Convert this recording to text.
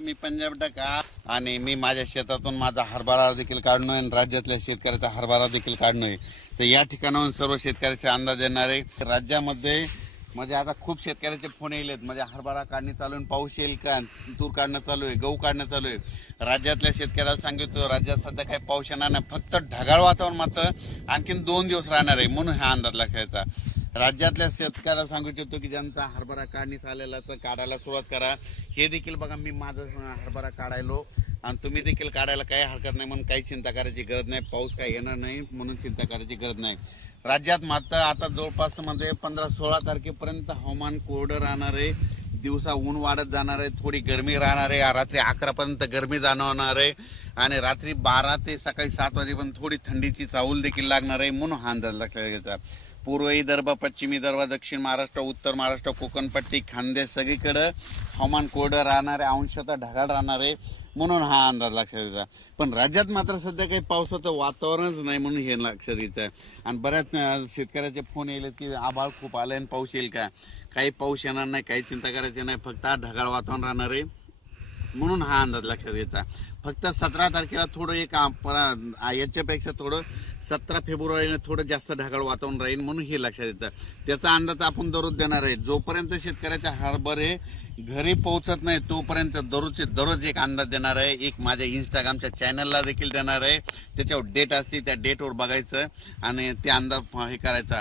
मी पंजाब टाका. आणि मी माझ्या शेतातून माझा हरभरा देखील काढणं आणि राज्यातल्या शेतकऱ्याचा हरभरा देखील काढणं आहे. तर या ठिकाणाहून सर्व शेतकऱ्याचे अंदाज येणार आहे. राज्यामध्ये म्हणजे आता खूप शेतकऱ्याचे फोन येलेत म्हणजे हरभरा काढणी चालू आहे पाऊस येईल का? तूर काढणं चालू आहे गहू काढणं चालू आहे. राज्यातल्या शेतकऱ्याला सांगितलं राज्यात सध्या काही पाऊस येणार नाही. फक्त ढगाळ वातावरण मात्र आणखीन दोन दिवस राहणार आहे म्हणून हा अंदाज लक्षायचा राज्यातल्या शेतकऱ्याला सांगू इच्छितो की ज्यांचा हरभरा काढणीस आलेला तर काढायला सुरुवात करा. हे देखील बघा मी माझा हरभरा काढायलो आणि तुम्ही देखील काढायला काही हरकत नाही म्हणून काही चिंता करायची गरज नाही. पाऊस काही येणार नाही म्हणून चिंता करायची गरज नाही. राज्यात मात्र आता जवळपासमध्ये पंधरा सोळा तारखेपर्यंत हवामान कोरडं राहणार आहे. दिवसा ऊन वाढत जाणार आहे थोडी गरमी राहणार आहे. रात्री अकरापर्यंत गरमी जाणवणार आहे. आणि रात्री बारा ते सकाळी सात वाजेपर्यंत थोडी थंडीची चाहूल देखील लागणार आहे म्हणून हा अंदाज लक्षात घ्यायचा. पूर्व विदर्भ पश्चिम विदर्भ दक्षिण महाराष्ट्र उत्तर महाराष्ट्र कोकणपट्टी खानदेश सगळीकडं हवामान कोरडं राहणार आहे अंशतः ढगाळ राहणार आहे म्हणून हा अंदाज लक्षात द्यायचा पण राज्यात मात्र सध्या काही पावसाचं वातावरणच नाही म्हणून हे लक्षात द्यायचं आहे आणि बऱ्याच शेतकऱ्याचे फोन येले की आभाळ खूप आलं आणि पाऊस येईल का? काही पाऊस येणार नाही काही चिंता करायची नाही फक्त हा ढगाळ वातावरण राहणार आहे म्हणून हा अंदाज लक्षात घ्यायचा फक्त सतरा तारखेला थोडं एक परा- याच्यापेक्षा थोडं सतरा फेब्रुवारीला थोडं जास्त ढगाळ वातावरण राहील म्हणून हे लक्षात येतं. त्याचा अंदाज आपण दररोज देणार आहे. जोपर्यंत शेतकऱ्याच्या हरभरे घरी पोहोचत नाही तोपर्यंत दररोजचे दररोज एक अंदाज देणार आहे. एक माझ्या इंस्टाग्रामच्या चॅनलला देखील देणार आहे. त्याच्यावर डेट असते त्या डेटवर बघायचं आणि ते अंदाज हे करायचा.